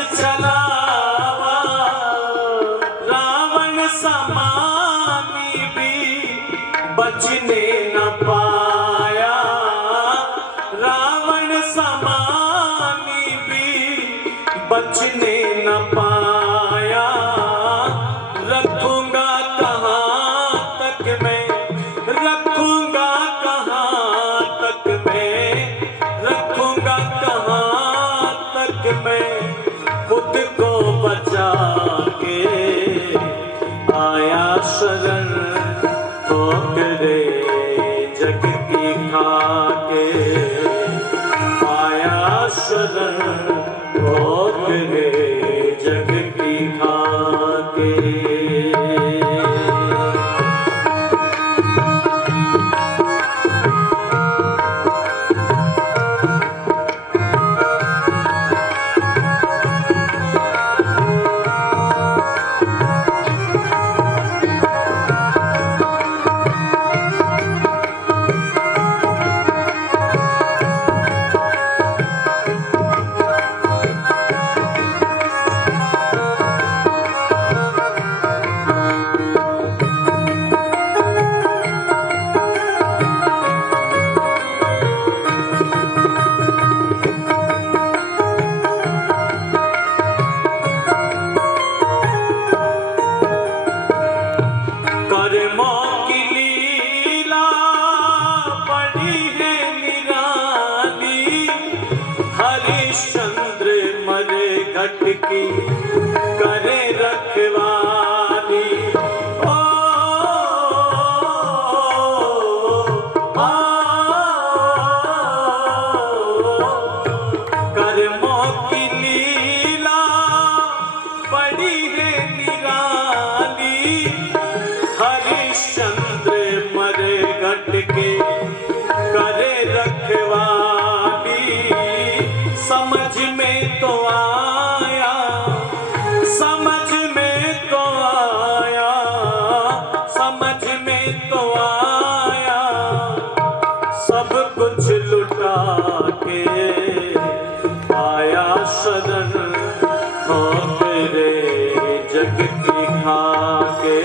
चलावा रावण समानी भी बचने न पाया, रावण समानी भी बचने न पाया। रखूंगा कहाँ तक मैं, रखूंगा कहाँ तक मैं, रखूंगा कहाँ तक मैं खुद को बचा के। आया शरण ठोकरे जग की खाके, आया शरण ठोकरे जग की खाके। की करे रखवाली। ओ, कर्मों की लीला बड़ी है निराली। हरिश्चंद्र मरे घट के करे रखवाली। समझ में तो आया, समझ में तो आया, समझ में तो आया, सब कुछ लुटा के आया शरण ठोकरे जग की खाके।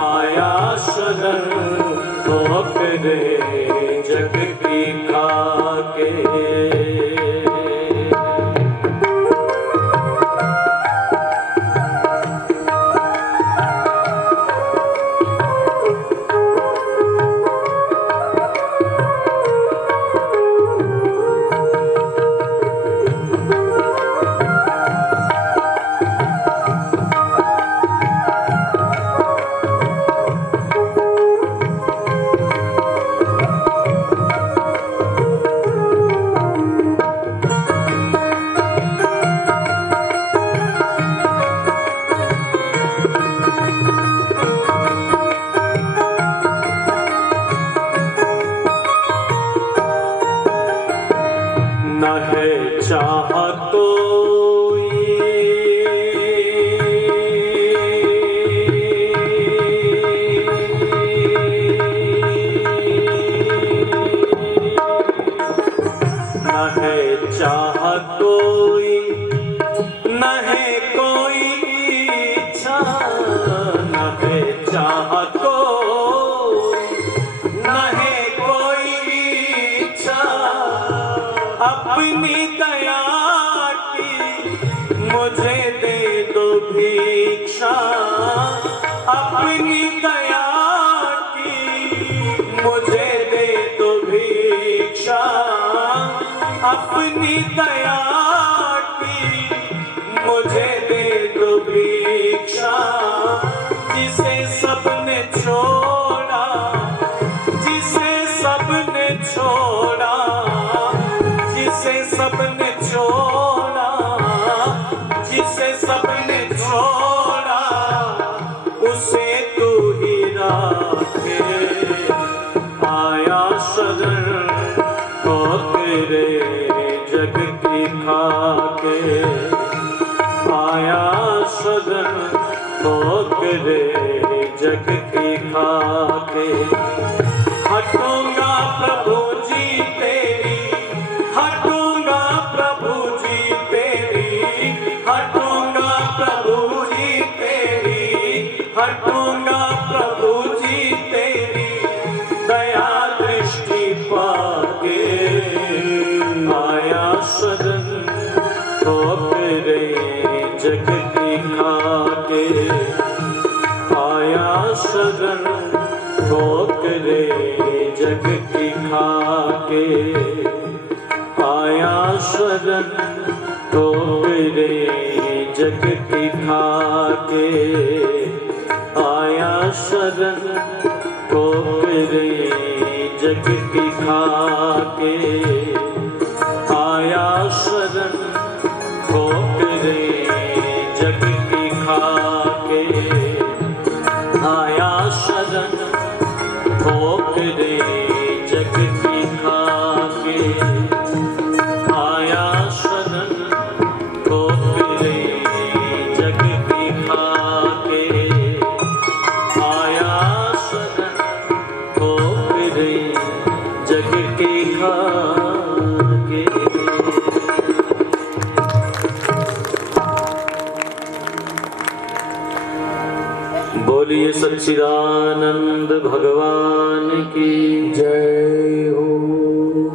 आया शरण ठोकरे जग की खाके। न है चाह तो न है चाह कोई, न है कोई इच्छा, न है चाह कोई, न है कोई इच्छा। अपनी दया की मुझे दे दो भिक्षा। अपनी दया की मुझे दे दो भिक्षा। अपनी दया की मुझे दे दो भिक्षा। जिसे सबने छोड़ा, जिसे सबने छोड़ा, जिसे सबने छोड़ा, जिसे सबने छोड़ा, उसे तू ही राखे। आया शरण ठोकरे जग की खाके। आया शरण ठोकरे जग की खाके। हटूंगा प्रभु जी तेरी, हटूंगा प्रभु जी तेरी, ठोकरे जग की खाके, आया शरण ठोकरे जग की खाके, आया शरण ठोकरे जग की खाके, आया शरण ठोकरे जग की खाके, आया शरण ठोकरे जग की खाके, आया शरण ठोकरे जग की खाके, आया शरण ठोकरे जग की खाके, आया शरण ठोकरे जग की खाके। बोलिए सच्चिदानंद भगवान की जय हो।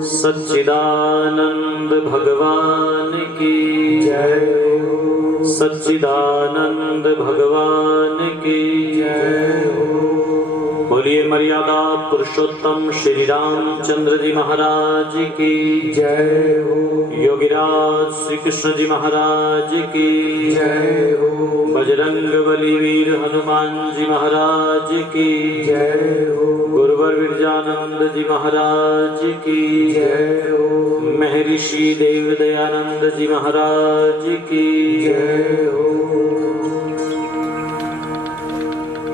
सच्चिदानंद भगवान की जय हो। सच्चिदानंद भगवान की जय हो। बोलिए मर्यादा पुरुषोत्तम श्री रामचंद्र जी महाराज की जय हो। योगीराज श्री कृष्ण जी महाराज की जय हो। बजरंग बली वीर हनुमान जी महाराज की जय हो। गुरुवर विरजानंद जी महाराज की जय हो। महर्षि देव दयानंद जी महाराज की जय हो।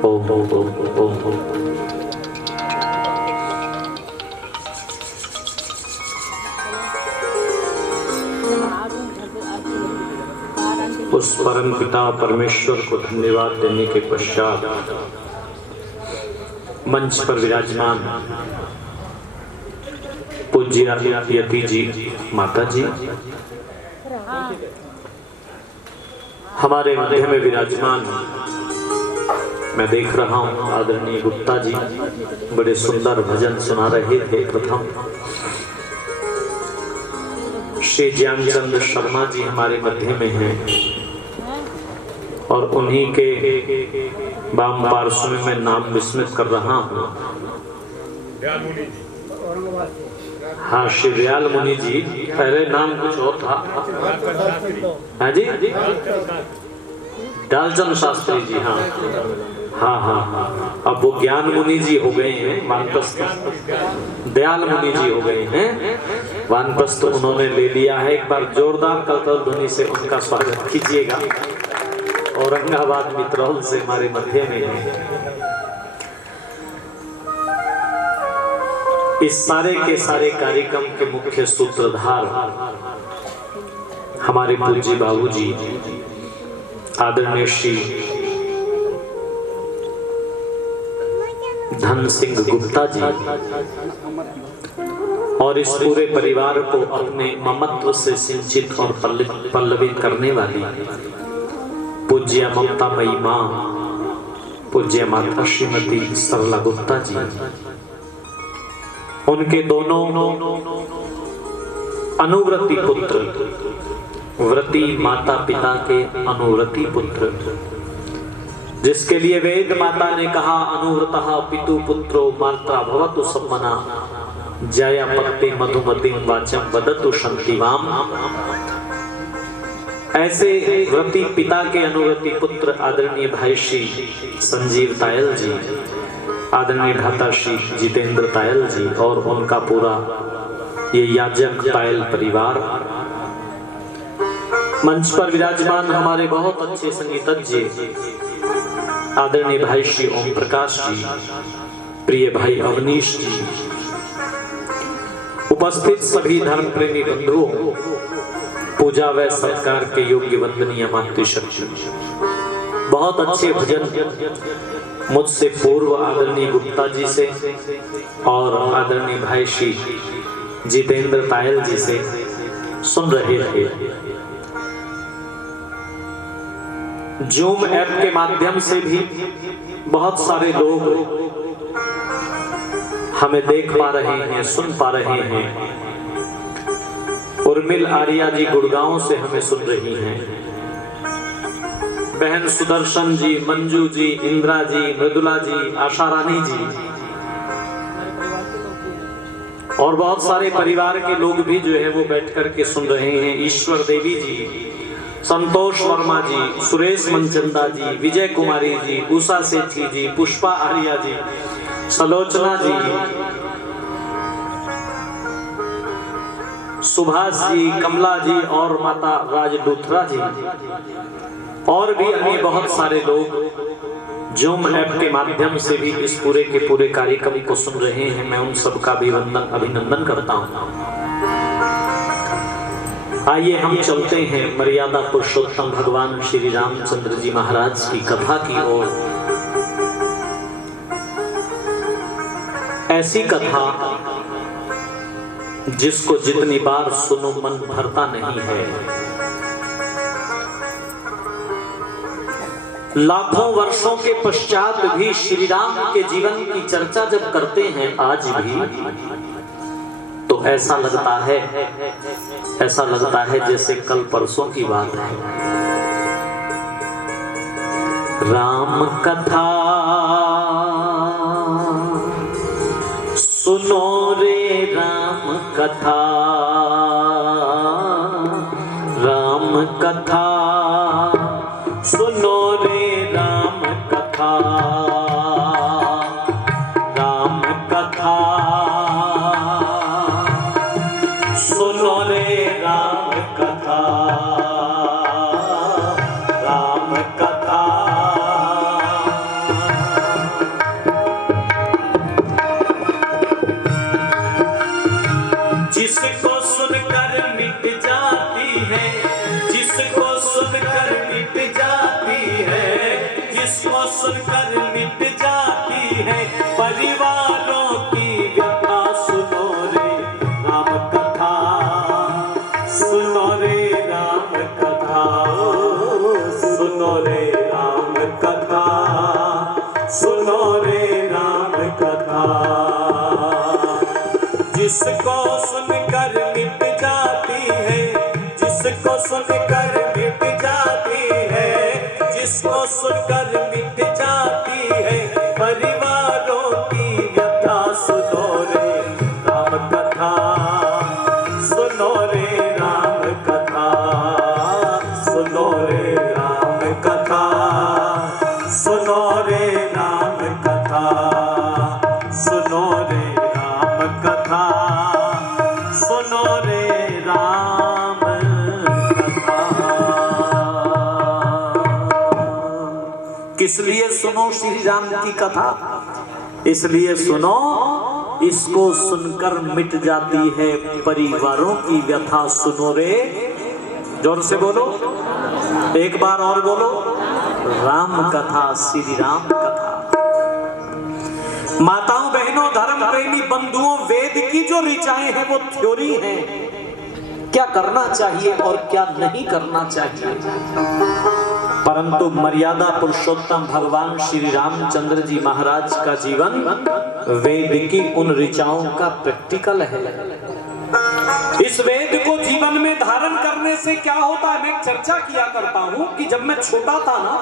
ओम ओम ओम ओम ओम। उस परम पिता परमेश्वर को धन्यवाद देने के पश्चात मंच पर विराजमान पूज्य यति जी माता जी, हमारे मध्य में विराजमान मैं देख रहा हूँ आदरणीय गुप्ता जी बड़े सुंदर भजन सुना रहे थे। प्रथम श्री ज्ञानचंद शर्मा जी हमारे मध्य में हैं और उन्हीं के वाम पार्श्व में मैं नाम विस्मृत कर रहा हूँ। हाँ, श्री दयाल मुनि जी, पहले नाम कुछ और था। हाँ जी, डालचंद शास्त्री जी। हाँ हाँ हाँ हाँ, अब वो ज्ञान मुनि जी हो गए हैं, वानप्रस्थ दयाल मुनि जी हो गए हैं, वानप्रस्थ उन्होंने ले लिया है। एक बार जोरदार करतल ध्वनि से उनका स्वागत कीजिएगा। औरंगाबाद मित्रौल से हमारे मध्य में है। इस सारे के सारे कार्यक्रम के मुख्य सूत्रधार हमारे पूज्य बाबूजी आदरणीय श्री धन सिंह गुप्ता जी और इस पूरे परिवार को अपने ममत्व से सिंचित और पल्लवित करने वाली पूज्य ममतामयी मां पूज्य माता श्रीमती सरला गुप्ता जी, उनके दोनों अनुव्रती पुत्र, व्रती माता पिता के अनुव्रती पुत्र, जिसके लिए वेद माता ने कहा अनुव्रतः पितु पुत्रो मात्रा भवतु सम्मना जया पक्ते मधुमतिं वाचम वदतु शांतिवाम। ऐसे व्रती पिता के अनुव्रती पुत्र आदरणीय भाई श्री संजीव तायल जी, आदरणीय भ्राता श्री जितेंद्र तायल जी और उनका पूरा ये याजक तायल परिवार, मंच पर विराजमान हमारे बहुत अच्छे संगीतज्ञ आदरणीय भाई श्री ओम प्रकाश जी, प्रिय भाई अवनीश जी, उपस्थित सभी धर्म प्रेमी बंधुओं, पूजा व सत्कार के योग्य वंदनीय मातृशक्ति, बहुत अच्छे भजन मुझसे पूर्व आदरणीय गुप्ता जी से और आदरणीय भाई श्री जितेंद्र तायल जी से सुन रहे थे। जूम ऐप के माध्यम से भी बहुत सारे लोग हमें देख पा रहे हैं, सुन पा रहे हैं। उर्मिल आर्या जी गुड़गांव से हमें सुन रही हैं। बहन सुदर्शन जी, मंजू जी, इंद्रा जी, मृदुला जी, आशा रानी जी और बहुत सारे परिवार के लोग भी जो है वो बैठ करके सुन रहे हैं। ईश्वर देवी जी, संतोष वर्मा जी, सुरेश मनचंदा जी, विजय कुमारी जी, उषा सेठी जी, पुष्पा आर्या जी, सलोचना जी, सुभाष जी, कमला जी और माता राज लूथरा जी और भी अन्य बहुत सारे लोग जूम ऐप के माध्यम से भी इस पूरे के पूरे कार्यक्रम को सुन रहे हैं। मैं उन सबका भी अभिनंदन करता हूं। आइए हम चलते हैं मर्यादा पुरुषोत्तम भगवान श्री रामचंद्र जी महाराज की कथा की ओर। ऐसी कथा जिसको जितनी बार सुनो मन भरता नहीं है। लाखों वर्षों के पश्चात भी श्री राम के जीवन की चर्चा जब करते हैं आज भी, तो ऐसा लगता है जैसे कल परसों की बात है। राम कथा सुनो रे राम कथा, राम कथा सुनो रे राम कथा, राम कथा सुनो रे राम कथा, राम कथा जिसको सुनकर मिट जाती है, जिसको सुनकर मिट जाती है, जिसको सुनकर मिट जाती है परिवारों की व्यथा। सुनो रे राम कथा, सुनो रे राम कथा, सुनो रे राम कथा, सुनो रे राम कथा। जिसको सुनकर मिट जाती है, जिसको सुनकर मिट जाती है, जिसको सुनकर मिट जाती है परिवारों की व्यथा। सुनो रे राम कथा, सुनो रे राम कथा, सुनो रे राम कथा, सुनो रे राम कथा, सुनो रे राम कथा, सुनो रे राम कथा। किस लिए सुनो श्री राम की कथा? इसलिए सुनो, इसको सुनकर मिट जाती है परिवारों की व्यथा। सुनो रे, जोर से बोलो, एक बार और बोलो, राम कथा, श्री राम कथा। माताओं बहनों धर्म प्रेमी बंधुओं, वेद की जो ऋचाएं हैं वो थ्योरी है, क्या करना चाहिए और क्या नहीं करना चाहिए। परंतु मर्यादा पुरुषोत्तम भगवान श्री रामचंद्र जी महाराज का जीवन वेद की उन ऋचाओं का प्रैक्टिकल है। इस वेद को जीवन में धारण करने से क्या होता है, मैं चर्चा किया करता हूं कि जब मैं छोटा था ना,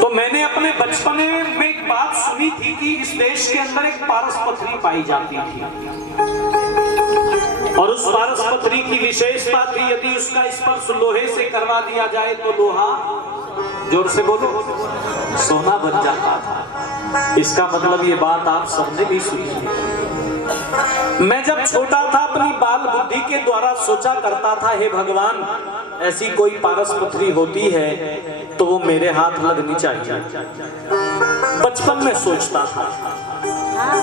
तो मैंने अपने बचपन में एक बात सुनी थी कि इस देश के अंदर एक पारस पथरी पाई जाती थी और उस पारस पथरी की विशेषता थी, यदि उसका स्पर्श लोहे से करवा दिया जाए तो लोहा, जोर से बोलो, सोना बन जाता था। इसका मतलब ये बात आप सबने भी सुनी है। मैं जब छोटा था अपनी बाल बुद्धि के द्वारा सोचा करता था, हे भगवान ऐसी कोई पारस पथरी होती है तो वो मेरे हाथ लगनी चाहिए। बचपन में सोचता था,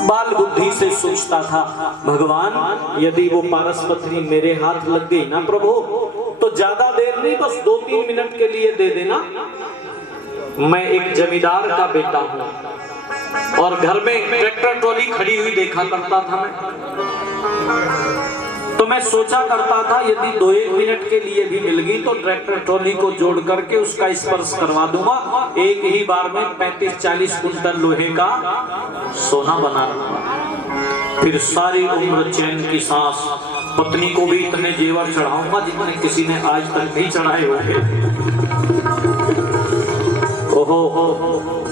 बाल बुद्धि से सोचता था, भगवान यदि वो पारस पथरी मेरे हाथ लग गई ना प्रभु, तो ज्यादा देर नहीं, बस 2-3 मिनट के लिए दे देना। मैं एक जमींदार का बेटा हूं और घर में ट्रैक्टर ट्रॉली खड़ी हुई देखा करता था मैं, तो मैं सोचा करता था यदि 2-1 मिनट के लिए भी मिल गई तो ट्रैक्टर ट्रॉली को जोड़ करके उसका स्पर्श करवा दूंगा, एक ही बार में 35-40 कुंटल लोहे का सोना बना दूंगा। फिर सारी उम्र चैन की सांस पत्नी को भी इतने जेवर चढ़ाऊंगा जितने किसी ने आज तक नहीं चढ़ाए होंगे। ओहो,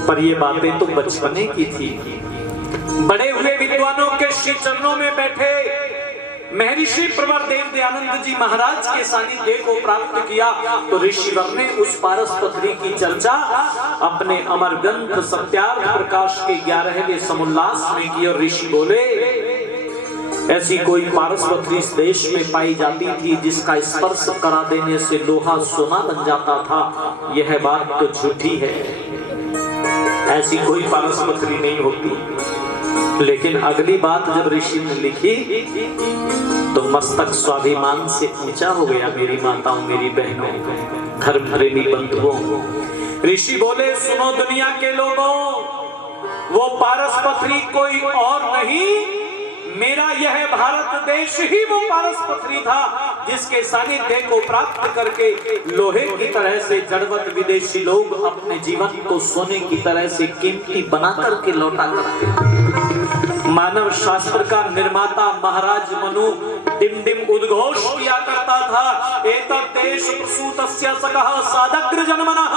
पर ये बातें तो बचपने की थी। बड़े हुए विद्वानों के श्री चरणों में बैठे महर्षि प्रवर देव दयानंद जी महाराज के सानिध्य को प्राप्त किया तो ऋषिवर ने उस पारसपत्री की चर्चा अपने अमर ग्रंथ सत्यार्थ प्रकाश के 11वें समुल्लास में की। और ऋषि बोले, ऐसी कोई पारसपत्री इस देश में पाई जाती थी जिसका स्पर्श करा देने से लोहा सोना बन जाता था। यह बात तो झूठी है, ऐसी कोई पारसपत्री नहीं होती। लेकिन अगली बात जब ऋषि ने लिखी तो मस्तक स्वाभिमान से ऊंचा हो गया। मेरी माताओं, मेरी बहनों, घर प्रेमी बंधुओं, ऋषि बोले, सुनो दुनिया के लोगों, वो पारसपत्री कोई और नहीं, मेरा यह भारत देश ही वो पारसपत्री था जिसके सानिध्य को प्राप्त करके लोहे की तरह से जड़वत विदेशी लोग अपने जीवन को सोने की तरह से कीमती बना करके लौटा करके। मानव शास्त्र का निर्माता महाराज मनु डिम डिम उद्घोष किया करता था, एतत् देश प्रसूतस्य सकः सादग्र जन्मनः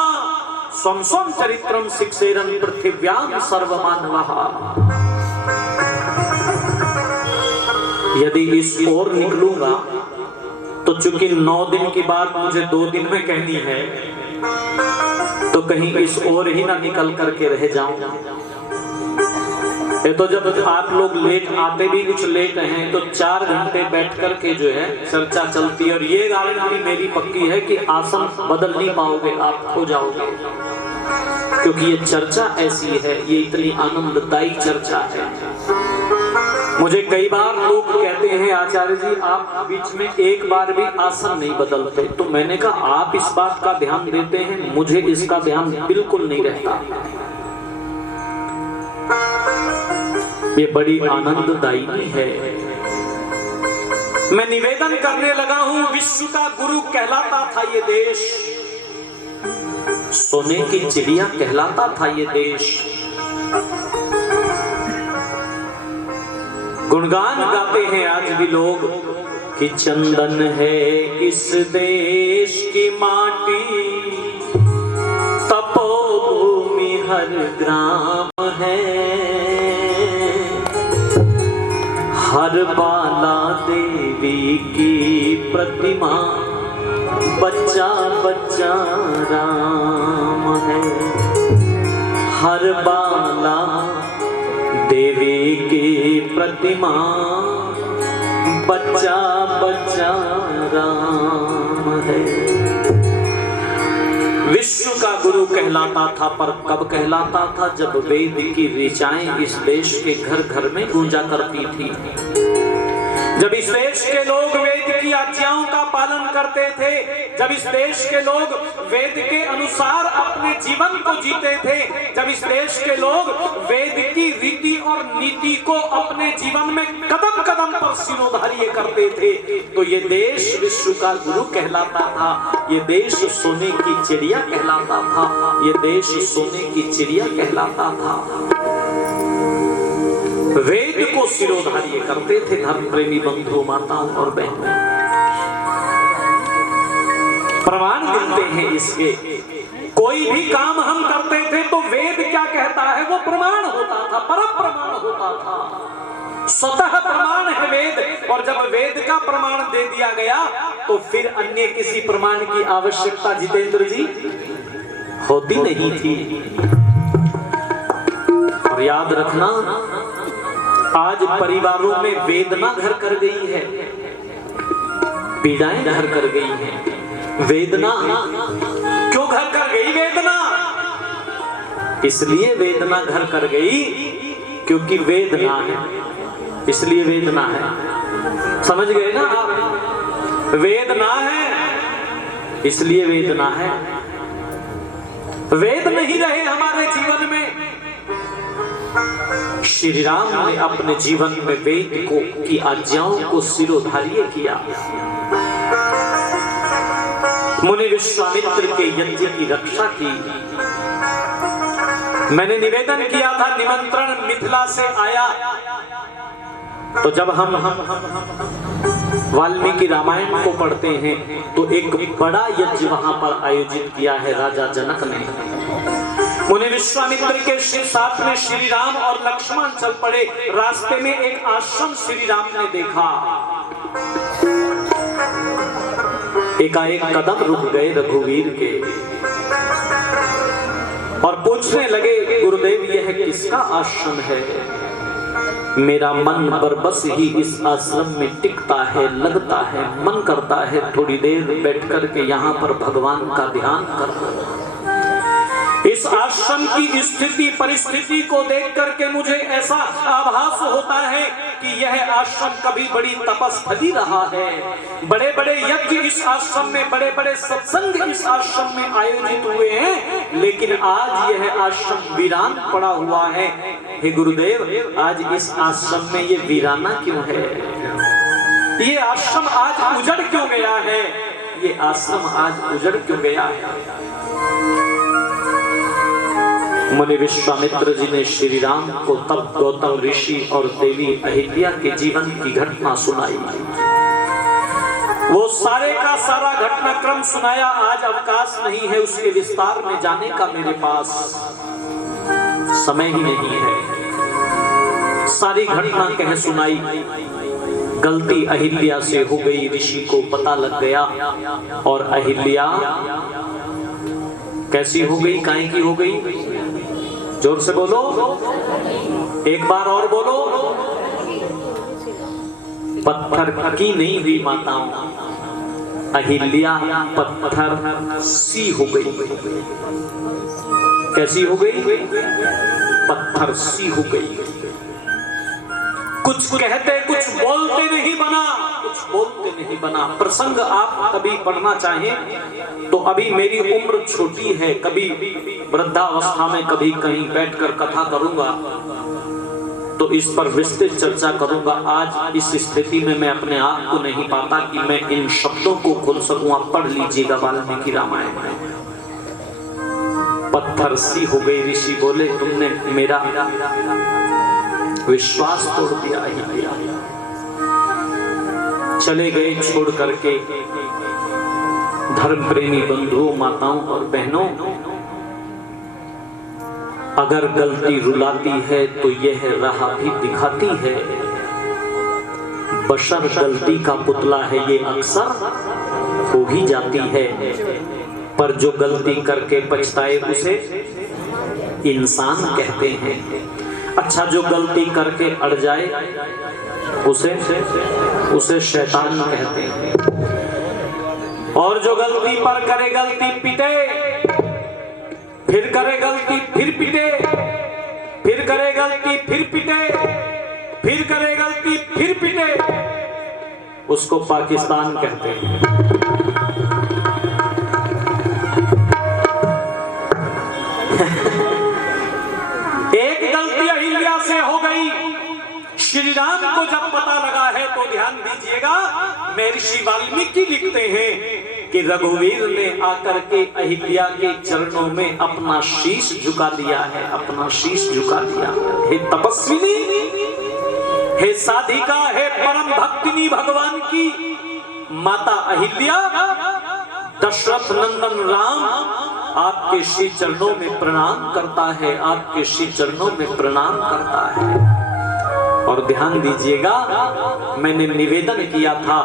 स्वं स्वं चरित्रं शिक्षेरन् पृथिव्यां सर्वमानवः। यदि इस ओर निकलूंगा तो चूंकि 9 दिन की बात मुझे 2 दिन में कहनी है, तो कहीं इस ओर ही ना निकल करके रह जाऊं। ये तो जब आप लोग लेट आते भी कुछ लेट हैं तो 4 घंटे बैठ करके जो है चर्चा चलती है। और ये गारंटी मेरी पक्की है कि आसन बदल नहीं पाओगे, आप खो जाओगे, क्योंकि ये चर्चा ऐसी है, ये इतनी आनंददायी चर्चा है। मुझे कई बार लोग कहते हैं, आचार्य जी आप बीच में एक बार भी आसन नहीं बदलते। तो मैंने कहा, आप इस बात का ध्यान देते हैं, मुझे इसका ध्यान बिल्कुल नहीं रहता। ये बड़ी आनंददायी है। मैं निवेदन करने लगा हूं, विश्व का गुरु कहलाता था ये देश, सोने की चिड़िया कहलाता था ये देश। गुणगान गाते हैं आज भी लोग कि चंदन है इस देश की माटी, तपोभूमि हर ग्राम है, हर बाला देवी की प्रतिमा, बच्चा बच्चा राम है, हर बाला देवी की प्रतिमा, बच्चा बच्चा राम है। विश्व का गुरु कहलाता था, पर कब कहलाता था? जब वेद की ऋचाएं इस देश के घर घर में गूंजा करती थी, जब इस देश के लोग वेद की आज्ञाओं का पालन करते थे, जब इस देश के लोग वेद के अनुसार अपने जीवन को जीते थे, जब इस देश के लोग वेद की रीति और नीति को अपने जीवन में कदम कदम पर सिरोधार्य करते थे, तो ये देश विश्व का गुरु कहलाता था। ये देश सोने की चिड़िया कहलाता था, ये देश सोने की चिड़िया कहलाता था। वेद को सिरोधार्य करते थे धर्म प्रेमी बंधु, माताओं और बहनों। प्रमाण मिलते हैं इसके। कोई भी काम हम करते थे तो वेद क्या कहता है वो प्रमाण होता था, परम प्रमाण होता था, स्वतः प्रमाण है वेद। और जब वेद का प्रमाण दे दिया गया तो फिर अन्य किसी प्रमाण की आवश्यकता जितेंद्र जी होती नहीं थी। और याद रखना, आज परिवारों में वेदना घर कर गई है, पीड़ाएं घर कर गई हैं। वेदना क्यों घर कर गई? वेदना इसलिए वेदना घर कर गई क्योंकि वेदना है, इसलिए वेदना है। समझ गए ना आप? वेदना है इसलिए वेदना है। वेद नहीं रहे हमारे जीवन में। श्री राम ने अपने जीवन में वेद को की आज्ञाओं को सिरोधार्य किया। मुनि विश्वामित्र के यज्ञ की रक्षा की। मैंने निवेदन किया था, निमंत्रण मिथिला से आया, तो जब हम वाल्मीकि रामायण को पढ़ते हैं तो एक बड़ा यज्ञ वहां पर आयोजित किया है राजा जनक ने। मुनि विश्वामित्र के साथ में श्री राम और लक्ष्मण चल पड़े। रास्ते में एक आश्रम श्री राम ने देखा। एकाएक कदम रुक गए रघुवीर के और पूछने लगे, गुरुदेव यह किसका आश्रम है? मेरा मन बरबस ही इस आश्रम में टिकता है, लगता है, मन करता है थोड़ी देर बैठ कर के यहाँ पर भगवान का ध्यान कर। इस आश्रम की स्थिति परिस्थिति को देख करके मुझे ऐसा आभास होता है कि यह आश्रम कभी बड़ी तपस्वी रहा है। बड़े बड़े यज्ञ इस आश्रम में, बड़े बड़े सत्संग इस आश्रम में आयोजित हुए हैं, लेकिन आज यह आश्रम वीरान पड़ा हुआ है। हे गुरुदेव, आज इस आश्रम में ये वीराना क्यों है? ये आश्रम आज उजड़ क्यों गया है? ये आश्रम आज उजड़ क्यों गया है? मुनि विश्वामित्र जी ने श्री राम को तब गौतम ऋषि और देवी अहिल्या के जीवन की घटना सुनाई। वो सारे का सारा घटनाक्रम सुनाया। आज अवकाश नहीं है उसके विस्तार में जाने का, मेरे पास समय ही नहीं है। सारी घटना कह सुनाई। गलती अहिल्या से हो गई, ऋषि को पता लग गया। और अहिल्या कैसी हो गई, काहे की हो गई? जोर से बोलो, एक बार और बोलो। पत्थर की नहीं हुई माताओं, अहिल्या पत्थर सी हो गई। कैसी हो गई? पत्थर सी हो गई। कुछ कहते कुछ बोलते नहीं बना, कुछ बोलते नहीं बना। प्रसंग आप कभी पढ़ना चाहें तो अभी मेरी उम्र छोटी है, कभी वृद्धावस्था में कभी कहीं बैठकर कथा करूंगा तो इस पर विस्तृत चर्चा करूंगा। आज इस स्थिति में मैं अपने आप को नहीं पाता कि मैं इन शब्दों को खोल सकूं। आप पढ़ लीजिएगा वाल्मीकि रामायण में। पत्थर सी हो गई। ऋषि बोले, तुमने मेरा विश्वास तोड़ दिया ही। चले गए छोड़ करके। धर्म प्रेमी बंधुओं, माताओं और बहनों, अगर गलती रुलाती है तो यह राह भी दिखाती है। बशर गलती का पुतला है, ये अक्सर हो ही जाती है। पर जो गलती करके पछताए उसे इंसान कहते हैं। अच्छा, जो गलती करके अड़ जाए उसे शैतान कहते हैं। और जो गलती पर करे गलती पिटे, फिर करे गलती फिर पिटे, फिर करे गलती फिर पिटे, फिर करे गलती फिर पिटे, उसको पाकिस्तान कहते हैं। एक गलती अहिल्या से हो गई। श्री राम को जब पता लगा है तो ध्यान दीजिएगा, महर्षि वाल्मीकि लिखते हैं कि रघुवीर ने आकर के अहिल्या के चरणों में अपना शीश झुका दिया है, अपना शीश झुका दिया। हे तपस्विनी, हे साधिका, हे परम भक्तिनी भगवान की माता अहिल्या, दशरथ नंदन राम आपके श्री चरणों में प्रणाम करता है, आपके श्री चरणों में प्रणाम करता है। और ध्यान दीजिएगा, मैंने निवेदन किया था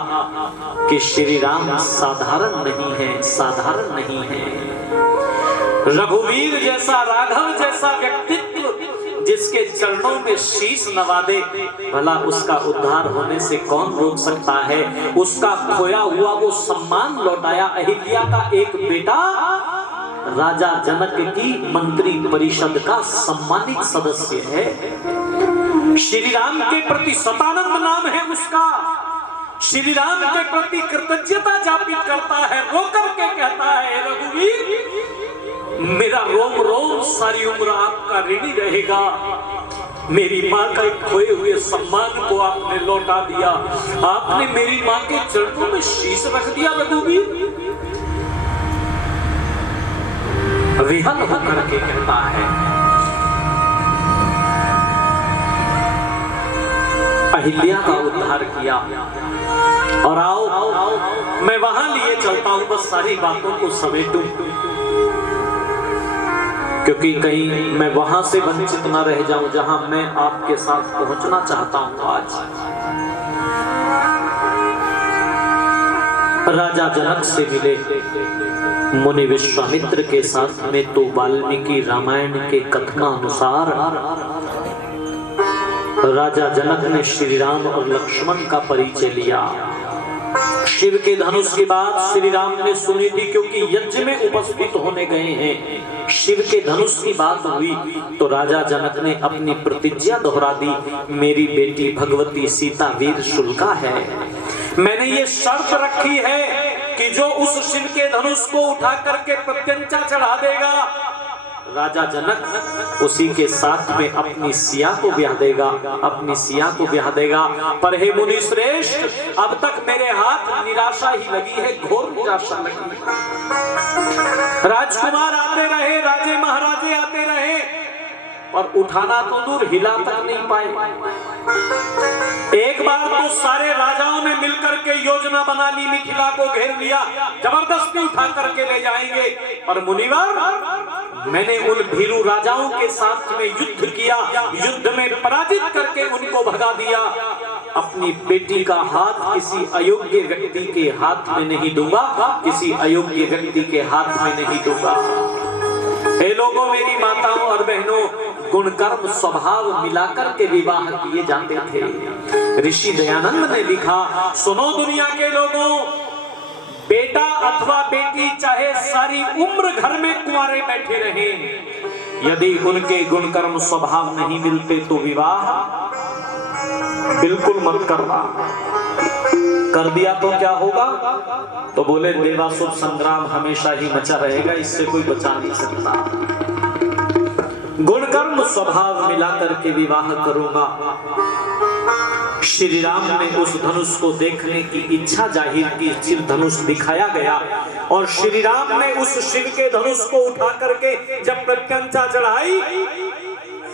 कि श्री राम साधारण नहीं है, साधारण नहीं है। रघुवीर जैसा, राघव जैसा व्यक्तित्व जिसके चरणों में शीश नवा दे, भला उसका उद्धार होने से कौन रोक सकता है? उसका खोया हुआ वो सम्मान लौटाया। अहिल्या का एक बेटा राजा जनक की मंत्री परिषद का सम्मानित सदस्य है। श्री राम के प्रति सतानंद नाम है उसका। श्री राम के प्रति कृतज्ञता ज्ञापित करता है, रोकर के कहता है, रघुवीर मेरा रोम रोम सारी उम्र आपका ऋणी रहेगा। मेरी माँ का खोए हुए सम्मान को आपने लौटा दिया, आपने मेरी माँ के चरणों में शीश रख दिया। रघुवीर विहल होकर के कहता है। अहिल्या का उद्धार किया। और आओ मैं वहां लिए चलता हूं, बस सारी बातों को समेटूं, क्योंकि कहीं मैं वहां से वंचित ना रह जाऊं जहां मैं आपके साथ पहुंचना चाहता हूं। आज राजा जनक से मिले मुनि विश्वामित्र के साथ में, तो वाल्मीकि रामायण के कथनानुसार राजा जनक ने श्री राम और लक्ष्मण का परिचय लिया। शिव के धनुष की बात श्री राम ने सुनी थी, क्योंकि यज्ञ में उपस्थित होने गए हैं। शिव के धनुष की बात हुई तो राजा जनक ने अपनी प्रतिज्ञा दोहरा दी, मेरी बेटी भगवती सीता वीर शुल्का है, मैंने ये शर्त रखी है कि जो उस शिव के धनुष को उठा करके प्रत्यंचा चढ़ा देगा, राजा जनक उसी के साथ में अपनी सिया को ब्याह देगा, अपनी सिया को ब्याह देगा। पर हे मुनि श्रेष्ठ, अब तक मेरे हाथ निराशा ही लगी है, घोर निराशा लगी है। राजकुमार आते रहे, राजे महाराजे आते रहे, और उठाना तो दूर हिला तक नहीं पाए। एक बार तो सारे राजाओं ने मिलकर के योजना बना ली, मिथिला को घेर लिया, जबरदस्ती उठा करके ले जाएंगे। और मुनिवर, मैंने उन भीरू राजाओं के साथ में युद्ध किया, युद्ध में पराजित करके उनको भगा दिया। अपनी बेटी का हाथ किसी अयोग्य व्यक्ति के हाथ में नहीं दूंगा, किसी अयोग्य व्यक्ति के हाथ में नहीं दूंगा। हे लोगों, मेरी माताओं और बहनों, गुण कर्म स्वभाव मिलाकर के विवाह किए जाते थे। ऋषि दयानंद ने लिखा, सुनो दुनिया के लोगों, बेटा अथवा बेटी चाहे सारी उम्र घर में कुंवारे बैठे रहे, यदि उनके गुण कर्म स्वभाव नहीं मिलते तो विवाह बिल्कुल मत करना। कर दिया तो क्या होगा? तो बोले देवासुर संग्राम हमेशा ही मचा रहेगा, इससे कोई बचा नहीं सकता। गुण कर्म स्वभाव मिलाकर के विवाह करूंगा। श्री राम ने उस धनुष को देखने की इच्छा जाहिर की, शिव धनुष दिखाया गया और श्री राम ने उस शिव के धनुष को उठा करके जब प्रत्यंचा चढ़ाई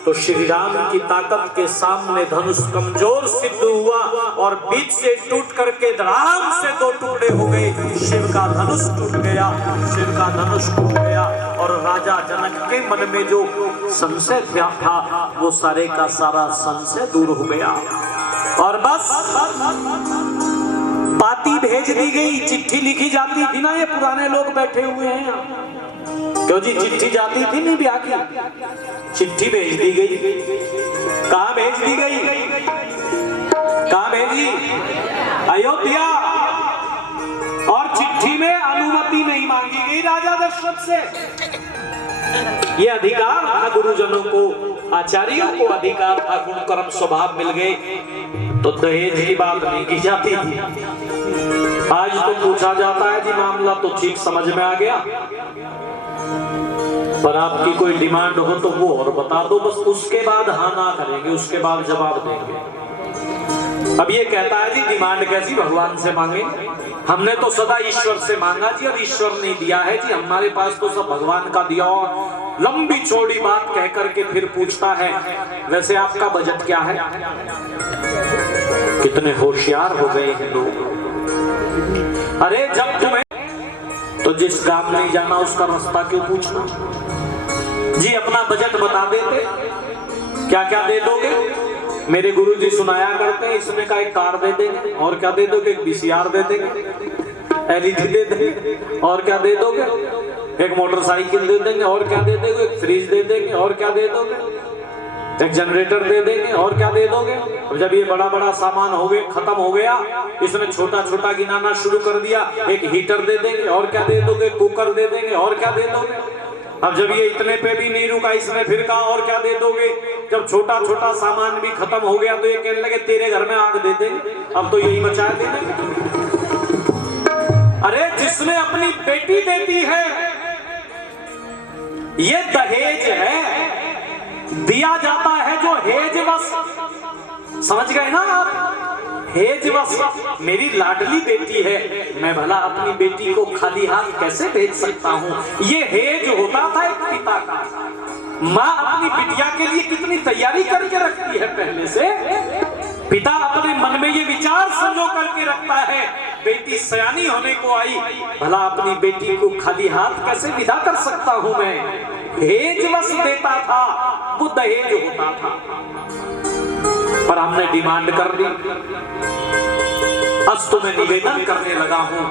तो श्री राम की ताकत के सामने धनुष कमजोर सिद्ध हुआ और बीच से टूट करके धड़ाम से दो टुकड़े हो गए। शिव का धनुष टूट गया, शिव का धनुष टूट गया और राजा जनक के मन में जो संशय था वो सारे का सारा संशय दूर हो गया। और बस पाती भेज दी गई, चिट्ठी लिखी जाती थी ना, ये पुराने लोग बैठे हुए हैं, क्यों जी चिट्ठी जाती थी नहीं ब्याह की, चिट्ठी भेज दी गई। कहां भेज दी गई? कहां भेजी? अयोध्या। और चिट्ठी में अनुमति नहीं मांगी गई राजा दशरथ से। ये अधिकार था गुरुजनों को, आचार्यों को अधिकार था, गुण कर्म स्वभाव मिल गए तो दहेज की बात नहीं की जाती थी। आज तो पूछा जाता है जी मामला तो ठीक समझ में आ गया, पर आपकी कोई डिमांड हो तो वो और बता दो, बस उसके बाद हाँ ना करेंगे, उसके बाद जवाब देंगे। अब ये कहता है जी डिमांड कैसी, भगवान से मांगे, हमने तो सदा ईश्वर से मांगा जी और ईश्वर ने दिया है जी, हमारे पास तो सब भगवान का दिया। और लंबी चौड़ी बात कह करके फिर पूछता है वैसे आपका बजट क्या है? कितने होशियार हो गए हैं लोग। अरे जब तुम्हें तो जिस गांव नहीं जाना उसका रास्ता क्यों पूछना जी, अपना बजट बता देते, क्या क्या दे दोगे? मेरे गुरुजी सुनाया करते हैं, इसमें का एक कार दे देंगे, और क्या दे दोगे? एक VCR दे देंगे, LED दे देंगे, और क्या दे दोगे? एक मोटरसाइकिल दे देंगे, और क्या दे दोगे? एक फ्रिज दे देंगे, और क्या दे दोगे? एक जनरेटर दे देंगे, और क्या दे दोगे? अब जब ये बड़ा बड़ा सामान हो गया, खत्म हो गया, इसने छोटा छोटा गिनाना शुरू कर दिया, एक हीटर दे देंगे, और क्या दे दोगे? कुकर दे देंगे, और क्या दे दोगे? अब जब ये इतने पे भी नहीं रुका, इसने फिर कहा और क्या दे दोगे? जब छोटा छोटा सामान भी खत्म हो गया तो ये कहने लगे तेरे घर में आग दे देंगे, अब तो यही बचा दे देंगे। अरे जिसने अपनी बेटी देती है, ये दहेज है, दिया जाता है जो हेजवश, समझ गए ना आप? हेजवश, मेरी लाडली बेटी है, मैं भला अपनी बेटी को खाली हाथ कैसे भेज सकता हूँ? ये हेज होता था एक पिता का। माँ अपनी बिटिया के लिए कितनी तैयारी करके रखती है पहले से, पिता अपने मन में ये विचार संजो करके रखता है, बेटी सयानी होने को आई, भला अपनी बेटी को खाली हाथ कैसे विदा कर सकता हूं मैं। दहेज बस देता था, वो दहेज होता था। पर हमने डिमांड कर दी। अब तो मैं निवेदन करने लगा हूं।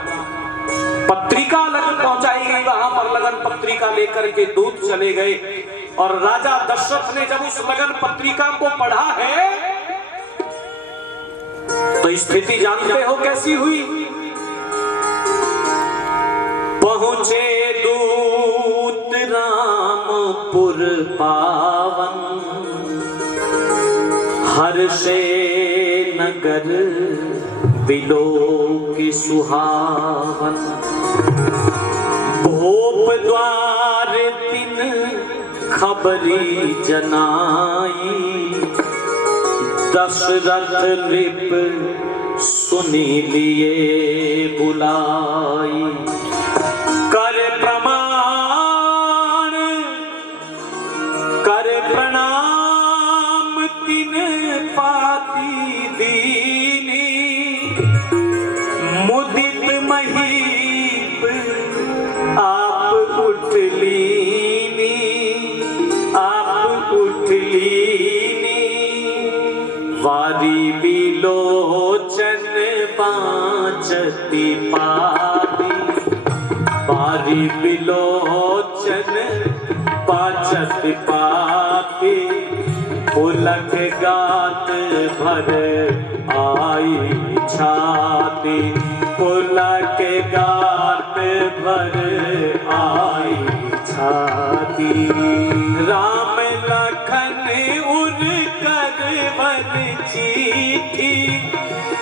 पत्रिका लगन पहुंचाई गई, वहां पर लगन पत्रिका लेकर के दूत चले गए और राजा दशरथ ने जब उस लगन पत्रिका को पढ़ा है तो स्थिति जानते हो कैसी हुई। पहुंचे दूत रामपुर पावन, हर्षे नगर बिलो की सुहावन। भोप द्वार तिन खबरी जनाई, दशरथ नृप सुनी लिए बुलाई। कर प्रमाण कर प्रणाम तिन पाती दीनी, मुदित महीप आप उठ लीनी, आप उठ लीनी। वारी बिलोचन बाँचती पाती, वारी बिलोचन बाँचती पाती। पुलक गात भर आई छाती, पुलक गात भर आई छाती। राम लखन उर कर वन चीठी,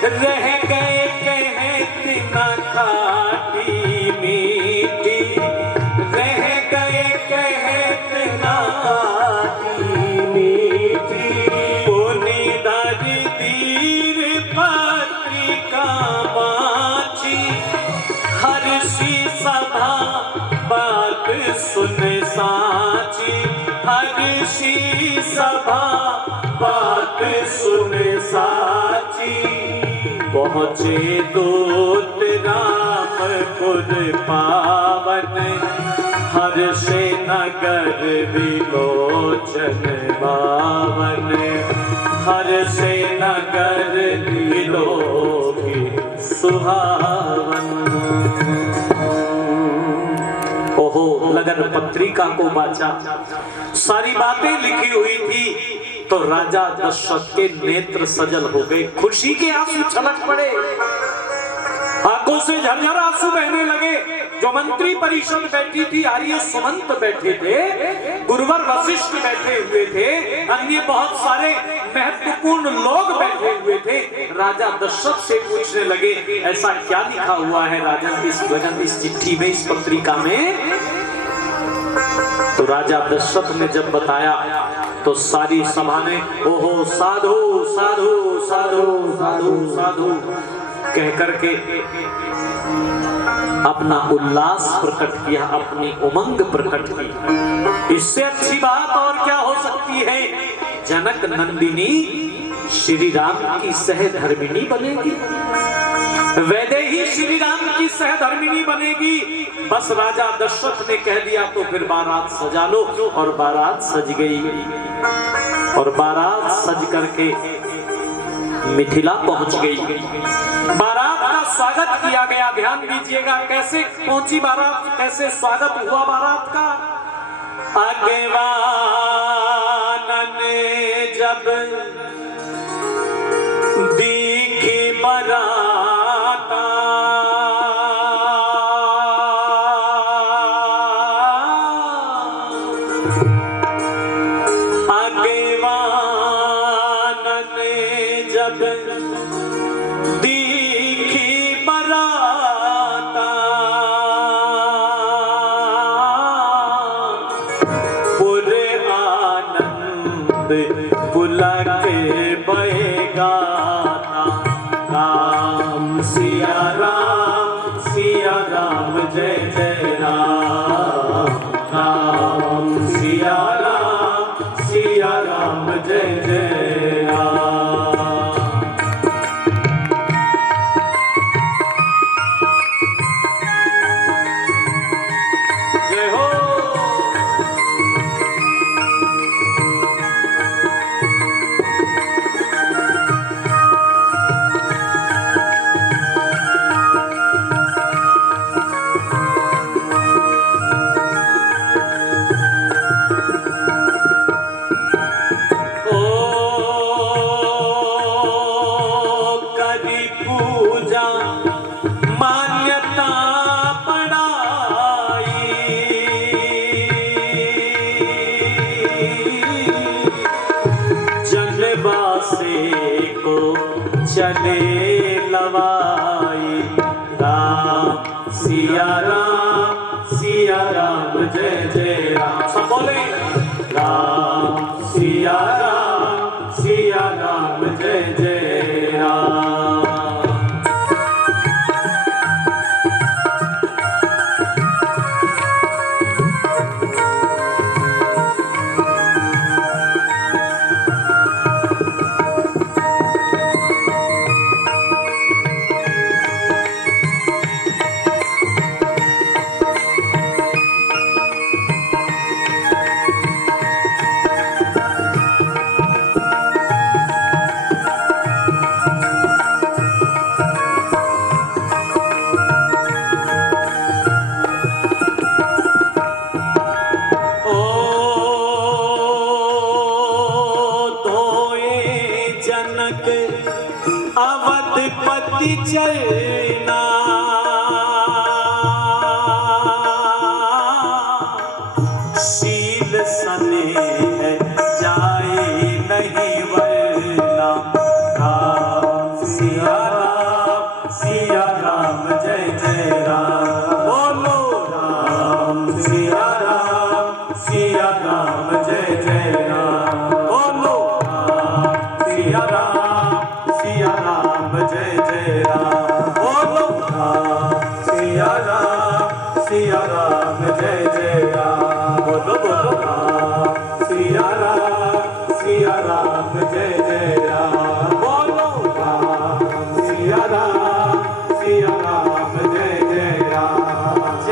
रह गए कहत न खाटी मीठी, रह गए कहत न खाटी मीठी। पुनि दर दीर पत्रिका बाची, हर्षी सभा बात सुन साची, हर्षी सभा बात सुन साची। पहुंचे दूत रामपुर पावन, हर्षे नगर बिलोचन पावन, हर्षे नगर बिलो की सुहावन। ओहो, लगन पत्रिका को बाचा, सारी बातें लिखी हुई थी तो राजा दशरथ के नेत्र सजल हो गए, खुशी के आंसू छलक पड़े, आंखों से झरझर आंसू बहने लगे। जो मंत्री परिषद बैठी थी, आर्य सुमंत बैठे थे, गुरुवर वशिष्ठ बैठे हुए थे, अन्य बहुत सारे महत्वपूर्ण लोग बैठे हुए थे। राजा दशरथ से पूछने लगे, ऐसा क्या लिखा हुआ है राजन इस चिट्ठी में, इस पत्रिका में। तो राजा दशरथ ने जब बताया तो सारी सभा ने ओहो साधु साधु साधु साधु साधु कह करके अपना उल्लास प्रकट किया, अपनी उमंग प्रकट की। इससे अच्छी बात और क्या हो सकती है। जनक नंदिनी श्री राम की सहधर्मिणी बनेगी, वैदेही श्री राम की सहधर्मिणी बनेगी। बस राजा दशरथ ने कह दिया तो फिर बारात सजा लो, और बारात सज गई। और बारात सज करके मिथिला पहुंच गई। बारात का स्वागत किया गया। ध्यान दीजिएगा कैसे पहुंची बारात, कैसे स्वागत हुआ बारात का। अगवानन जब दीखी बराता, अगवानन जब दीखी बराता, पुर आनंद पुलक बहेगा। राम सिया राम जय जय राम, राम सिया राम जय जय राम। जय जय राम। सब बोले राम सिया राम जय जय राम। अवधपति चलना शील स्नेह जाए नहीं वरना। राम सिया राम जय जय राम। बोलो राम सिया राम जय जय राम। बोलो राम सिया राम जय जय राम। बोलो राम सिया राम जय जय राम। बोलो बोलो राम सिया राम जय जय राम। बोलो राम सिया राम जय जय राम।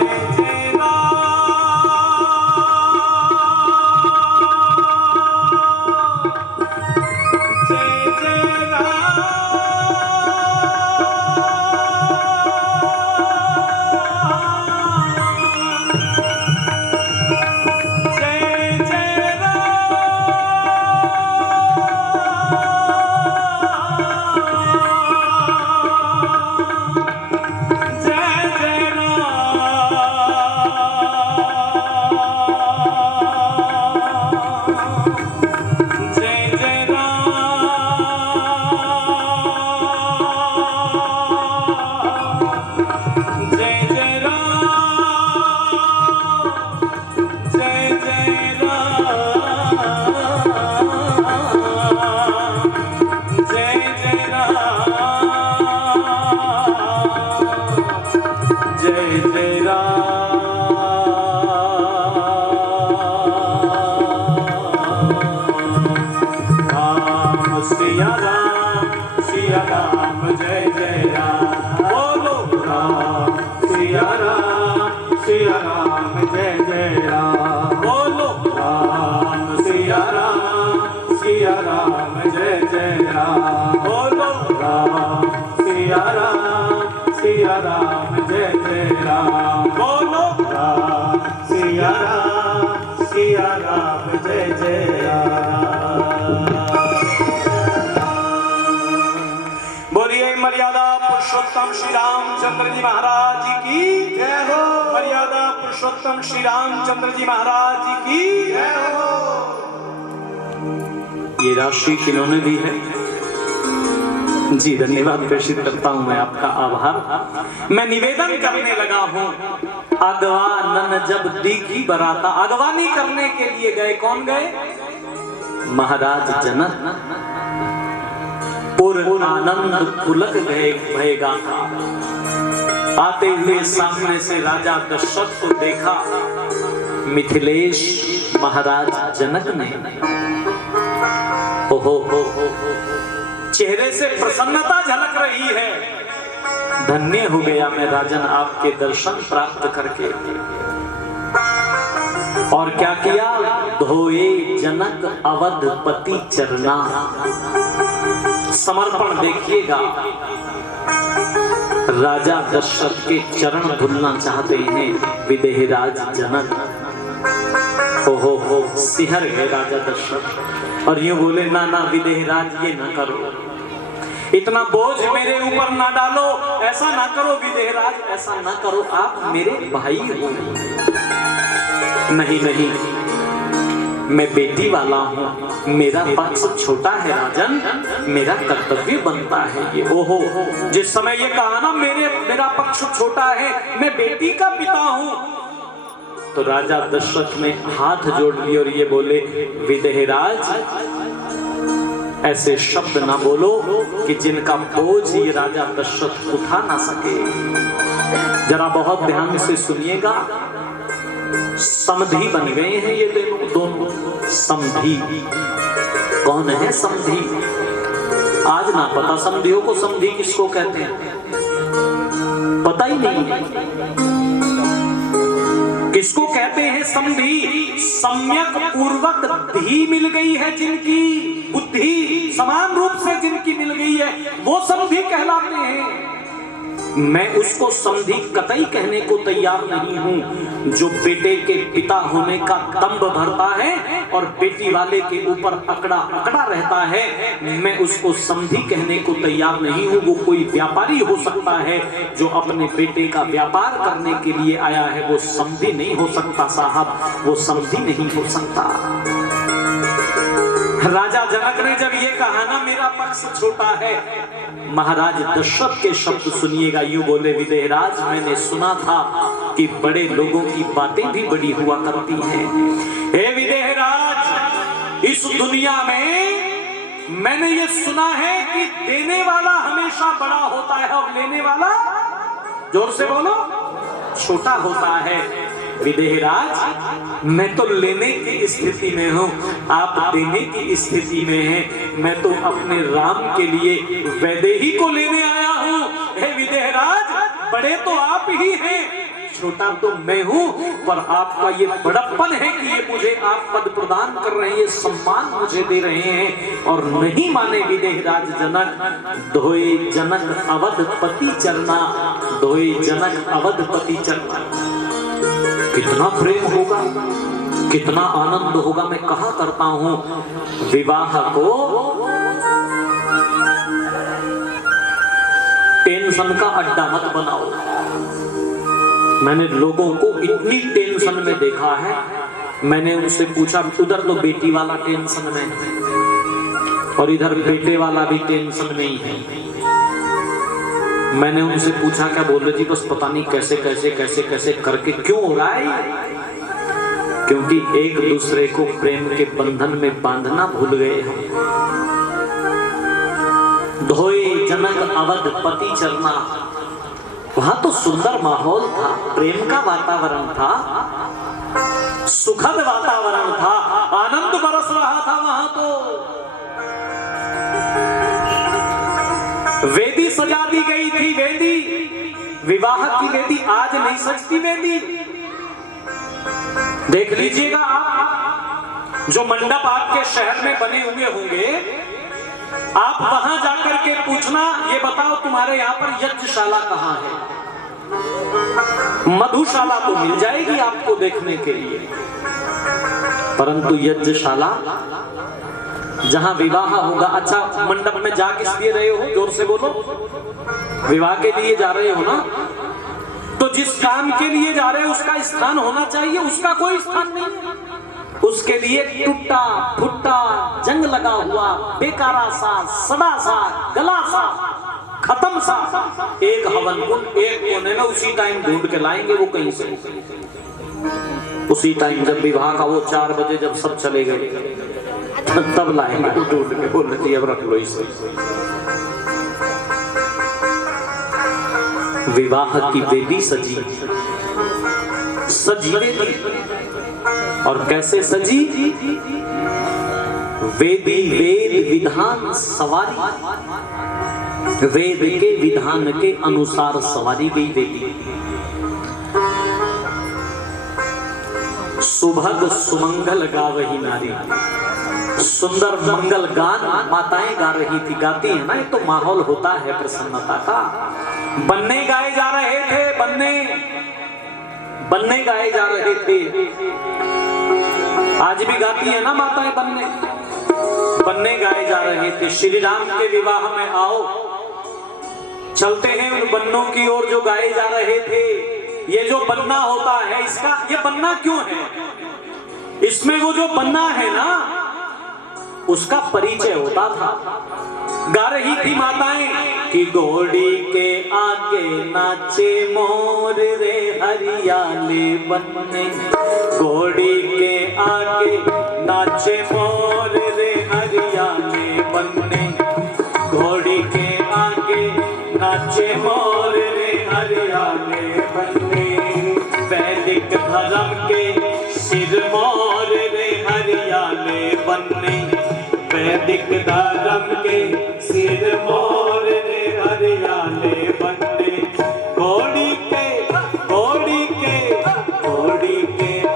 जय जय मर्यादा पुरुषोत्तम श्री रामचंद्र जी महाराज की जय हो। मर्यादा पुरुषोत्तम श्री रामचंद्र जी महाराज की जय हो। ये राशि किन्होंने दी है? जी धन्यवाद प्रेषित करता हूं मैं आपका आभार। मैं निवेदन करने लगा हूं। अगवानन जब दीघी बराता, अगवानी करने के लिए गए। कौन गए? महाराज जनक। आनंद पुलक गए भयगा का। आते हुए सामने से राजा दशरथ को देखा मिथिलेश महाराज जनक ने। ओहो चेहरे से प्रसन्नता झलक रही है। धन्य हो गया मैं राजन आपके दर्शन प्राप्त करके। और क्या किया? धोए जनक अवधपति चरना। समर्पण देखिएगा। राजा दशरथ के चरण धुलना चाहते हैं विदेहराज जनक। ओहो हो सिहर गए राजा दशरथ और यूं बोले ना ना विदेहराज ये ना करो, इतना बोझ मेरे ऊपर ना डालो, ऐसा ना करो विदेहराज, ऐसा ना करो, आप मेरे भाई हो। नहीं नहीं मैं बेटी वाला हूँ, मेरा पक्ष छोटा है राजन, मेरा कर्तव्य बनता है ये। ओहो जिस समय ये कहा ना मेरा पक्ष छोटा है, मैं बेटी का पिता हूँ, तो राजा दशरथ ने हाथ जोड़ लिए और ये बोले, विदेहराज ऐसे शब्द ना बोलो कि जिनका बोझ ये राजा दशरथ उठा ना सके। जरा बहुत ध्यान से सुनिएगा। समधी बन गए हैं ये दोनों। समधी कौन है? समधी आज ना पता समधियों को समधी किसको कहते हैं, पता ही नहीं किसको कहते हैं समधी। सम्यक पूर्वक धी मिल गई है जिनकी, बुद्धि समान रूप से जिनकी मिल गई है वो समधी कहलाते हैं। मैं उसको समधी कतई कहने को तैयार नहीं हूं जो बेटे के पिता होने का दंभ भरता है और बेटी वाले के ऊपर अकड़ा अकड़ा रहता है। मैं उसको समधी कहने को तैयार नहीं हूं। वो कोई व्यापारी हो सकता है जो अपने बेटे का व्यापार करने के लिए आया है, वो समधी नहीं हो सकता साहब, वो समधी नहीं हो सकता। राजा जनक ने जब ये कहा ना मेरा पक्ष छोटा है, महाराज दशरथ के शब्द सुनिएगा। यूं बोले, विदेहराज मैंने सुना था कि बड़े लोगों की बातें भी बड़ी हुआ करती हैं। हे विदेहराज, इस दुनिया में मैंने ये सुना है कि देने वाला हमेशा बड़ा होता है और लेने वाला, जोर से बोलो, छोटा होता है। विदेहराज मैं तो लेने की स्थिति में हूँ, आप देने की स्थिति में हैं। मैं तो अपने राम के लिए वैदेही को लेने आया हूँ। हे विदेहराज, बड़े तो आप ही हैं, छोटा तो मैं हूँ, पर आपका ये बड़प्पन है कि ये मुझे आप पद प्रदान कर रहे हैं, ये सम्मान मुझे दे रहे हैं। और नहीं माने विदेहराज जनक, धोए जनक अवधपति चरना, धोए जनक अवधपति चरना। कितना प्रेम होगा, कितना आनंद होगा। मैं कहा करता हूं, विवाह को टेंशन का अड्डा मत बनाओ। मैंने लोगों को इतनी टेंशन में देखा है, मैंने उनसे पूछा, उधर तो बेटी वाला टेंशन में है और इधर बेटे वाला भी टेंशन में ही है। मैंने उनसे पूछा, क्या बोल रहे जी? बस पता नहीं कैसे कैसे कैसे कैसे करके क्यों हो रहा है? क्योंकि एक दूसरे को प्रेम के बंधन में बांधना भूल गए हैं। धोए जनक अवधपति चरना, वहां तो सुंदर माहौल था, प्रेम का वातावरण था, सुखद वातावरण था, आनंद बरस रहा था वहां तो। वेदी सजा दी गई थी, वेदी, विवाह की वेदी। आज नहीं सजती वेदी। देख लीजिएगा आप, जो मंडप आपके शहर में बने हुए होंगे, आप वहां जाकर के पूछना, ये बताओ तुम्हारे यहाँ पर यज्ञशाला कहाँ है? मधुशाला तो मिल जाएगी आपको देखने के लिए, परंतु यज्ञशाला जहां विवाह होगा। अच्छा, मंडप में जा किस लिए रहे हो? जोर से बोलो। विवाह के लिए जा रहे हो ना? तो जिस काम के लिए जा रहे हो उसका स्थान होना चाहिए, उसका कोई स्थान नहीं। उसके लिए टूटा फुट्टा, जंग लगा हुआ, बेकारा सा, सड़ा सा, गला सा, खत्म सा एक हवन कुंड एक कोने में उसी टाइम ढूंढ के लाएंगे वो कहीं से। उसी टाइम जब विवाह का वो 4 बजे जब सब चले गए तब लाएंगे वो ढूंढ के, बोलने चाहिए अब रख लो इसे। विवाह की वेदी सजी, सजी वेदी, और कैसे सजी? वेदी वेद विधान सवारी, वेद के विधान के अनुसार सवारी गई वेदी। सुभग सुमंगल गावही नारी, सुंदर मंगल गान माताएं गा रही थी, गाती है ना, ये तो माहौल होता है प्रसन्नता का। बन्ने गाए जा रहे थे, बन्ने गाए जा रहे थे। आज भी गाती है ना माताएं बन्ने गाए जा रहे थे। श्री राम के विवाह में आओ, चलते हैं उन बन्नों की ओर जो गाए जा रहे थे। ये जो बन्ना होता है, इसका ये बन्ना क्यों है? इसमें वो जो बन्ना है ना, उसका परिचय होता था। गा रही थी माताएं कि घोड़ी के आगे नाचे मोर रे हरियाले बनने, घोड़ी के आगे नाचे मोर रे हरियाले बनने, घोड़ी के आगे नाचे मोर रे हरियाले बनने, वैदिक धर्म के सिर मोर रे हरियाले बनने, वैदिक धर्म के सिर मोर रे हरियाले बनने, घोड़ी के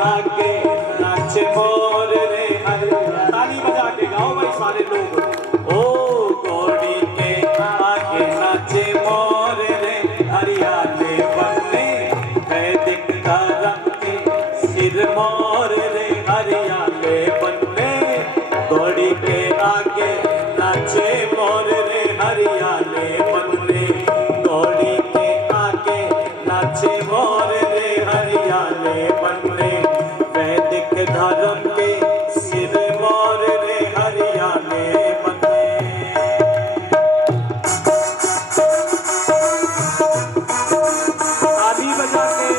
आगे नाचे मोर रे हरियाले। ताली बजा के गाओ भाई सारे लोग। ओ घोड़ी के आगे नाचे मोर रे हरियाले बनने, वैदिक धर्म के सिर मोर रे हरियाले बनने, घोड़ी के आगे नाचे मोर रे हरियाले बनने, घोड़ी के आगे नाचे मोर रे हरियाले बनने, वैदिक धर्म के सिर मोर रे हरियाले बनने। ताली बजा के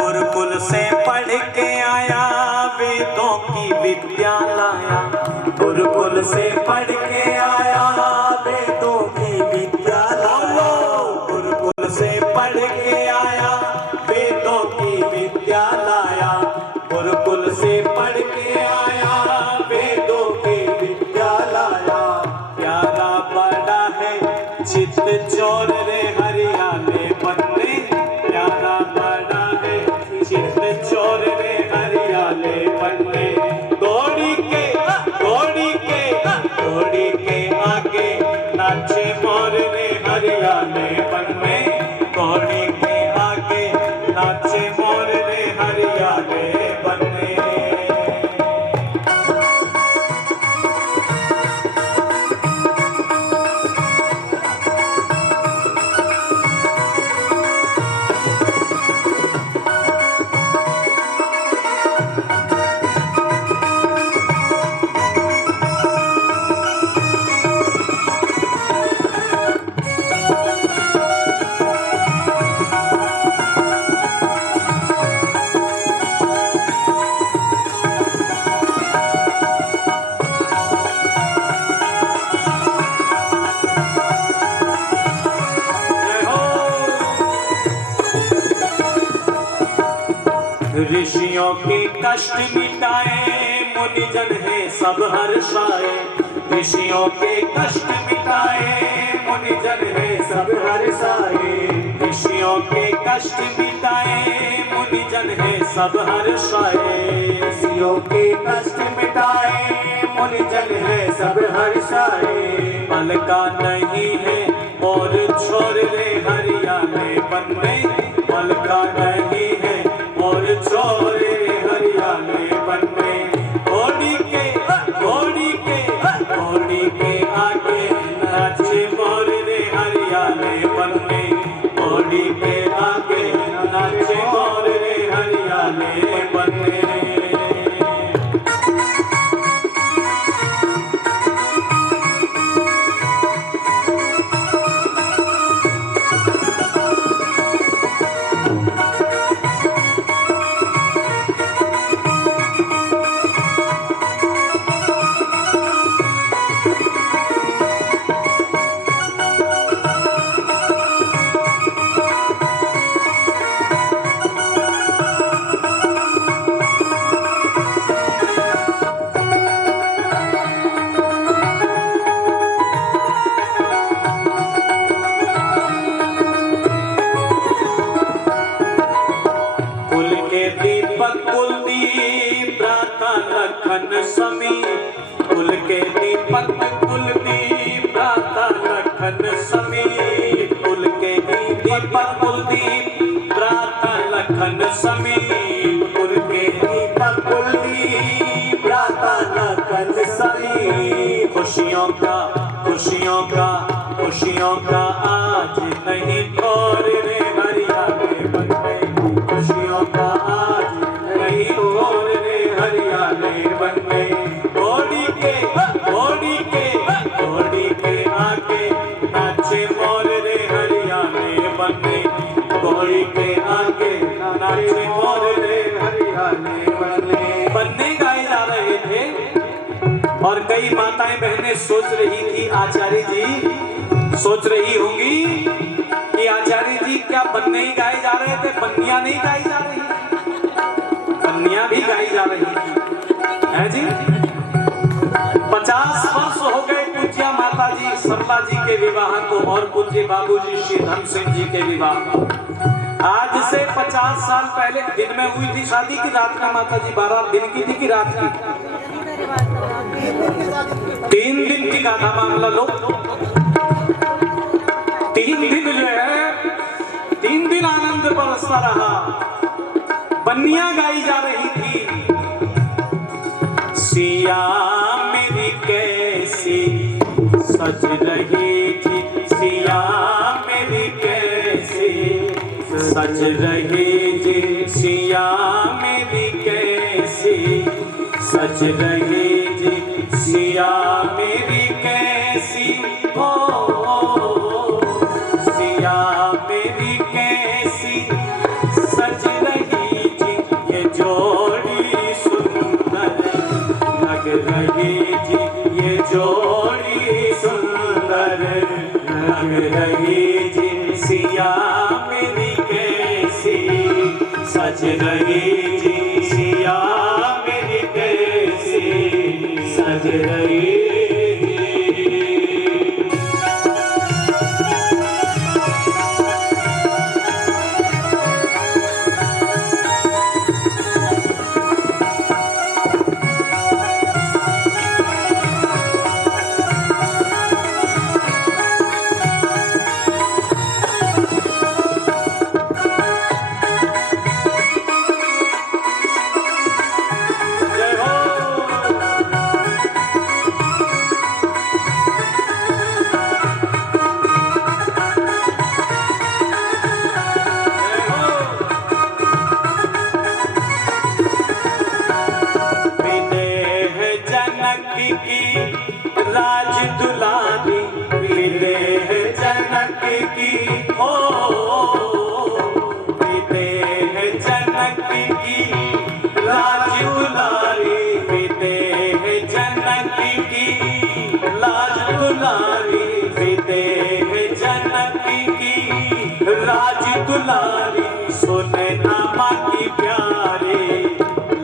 गुरुकुल से पढ़ के आया वेदों की विद्या लाया, गुरुकुल से पढ़ के आया वेदों की विद्या लाया, गुरुकुल से पढ़ के आया वेदों की विद्या लाया, प्यारा बड़ा है चित चोर रे हरियाले बनने, प्यारा बड़ा है चित चोर रे हरियाले बनने, घोड़ी के आगे नाचे मोर रे हरियाले बनने, घोड़ी के आगे नाचे मोर रे हरियाले बनने। ऋषियों के कष्ट मिटाए मुनिजन है सब हर्षाए, ऋषियों के कष्ट मिटाए मुनिजन है सब हर्षाए, ऋषियों के कष्ट मिटाए मुनिजन है सब हर्षाए, ऋषियों के कष्ट मिटाए मुनिजन है सब हर्षाए, पल का नहीं है और छोर रे हरियाले बनने, पल का नहीं है और छोरे हरियाले बनने, घोड़ी के आगे नाचे मोर रे हरियाले बनने, घोड़ी के आगे नाचे मोर रे हरियाले बनने। लखन समी कुल के दीपक कुल दीप दाता लखन समी। प्राता लगन सनी, खुशियों का आज नहीं और रे हरियाले बन गए, खुशियों का आज नहीं और रे हरियाले बन गए। घोड़ी के आगे नाचे मोर रे हरियाले बन गए, घोड़ी के आगे नाचे मोर रे हरियाले बनने गाए जा रहे थे। और कई माताएं बहनें सोच रही थी, आचार्य जी सोच रही होंगी कि आचार्य जी क्या बन्ने ही गाए जा रहे थे, बन्नियां नहीं गाई जा रही, बन्नियां भी गाई जा रही थी, है जी। 50 वर्ष हो गए पूज्य माता जी सरला जी के विवाह को और पूज्य बाबूजी श्री धन सिंह जी के विवाह को। आज से 50 साल पहले दिन में हुई थी शादी की, रात में माता जी 12 दिन की थी कि रात की? 3 दिन टिका था मामला। लोग 3 दिन जो है 3 दिन आनंद बरसता रहा, बन्नियां गाई जा रही थी। सिया मेरी कैसी सज रही थी, सिया मेरी कैसी सज रही थी, सिया मेरी कैसी सज रही थी, सिया मेरी कैसी हो, सिया मेरी कैसी सज रही थी, ये जोड़ी सुंदर लग रही थी, ये जोड़ी सुंदर लग रही थी, सिया मेरी कैसी सज रही थी, सिया मेरी कैसी सज रही थी। राज दुलारी विदेह जनक की, ओ विदेह जनक की राज दुलारी, विदेह जनक की राज दुलारी, विदेह जनक की राज दुलारी, सुने नामा की प्यारे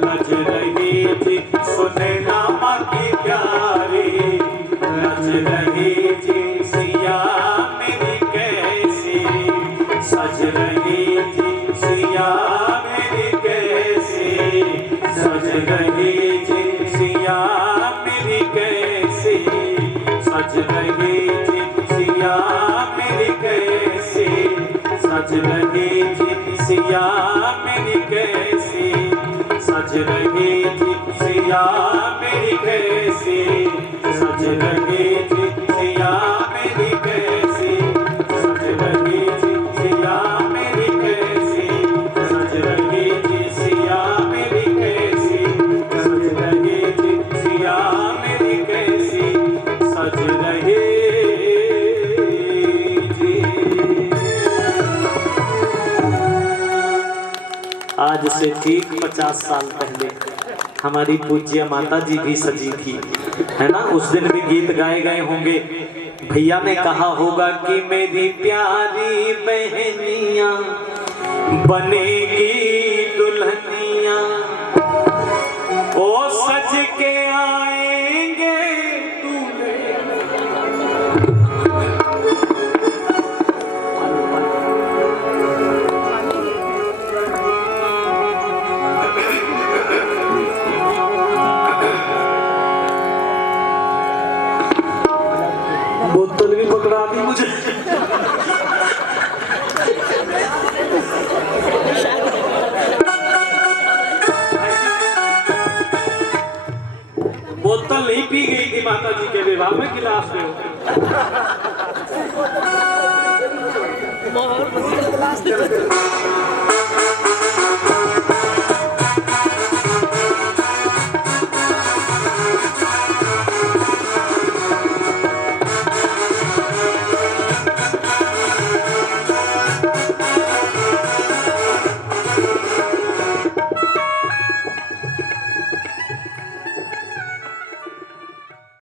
लज रही थी, सुने नामा की प्यारे लज रही थी, सिया मेरी कैसी सज रही थी, सिया मेरी कैसी सज रही थी, सिया मेरी कैसी सज रही थी, सिया मेरी कैसी सज रही थी, सिया मेरी कैसी सज रही थी, सिया मेरी कैसी सज रही थी, सिया मेरी कैसी सज रही थी, सिया मेरी कैसी सज रही थी, सिया मेरी कैसी सज रही थी, सिया मेरी कैसी सज रही थी। आज से ठीक 50 साल पहले हमारी पूज्य माता जी भी सजी थी, है ना। उस दिन भी गीत गाए गए होंगे। भैया ने कहा होगा कि मेरी प्यारी बहनिया बनेगी दुल्हनिया, ओ सज के आएंगे दूल्हे। बोतल भी पकड़ा दी मुझे। बोतल नहीं पी गई थी माता जी के विवाह में, गिलास में हो।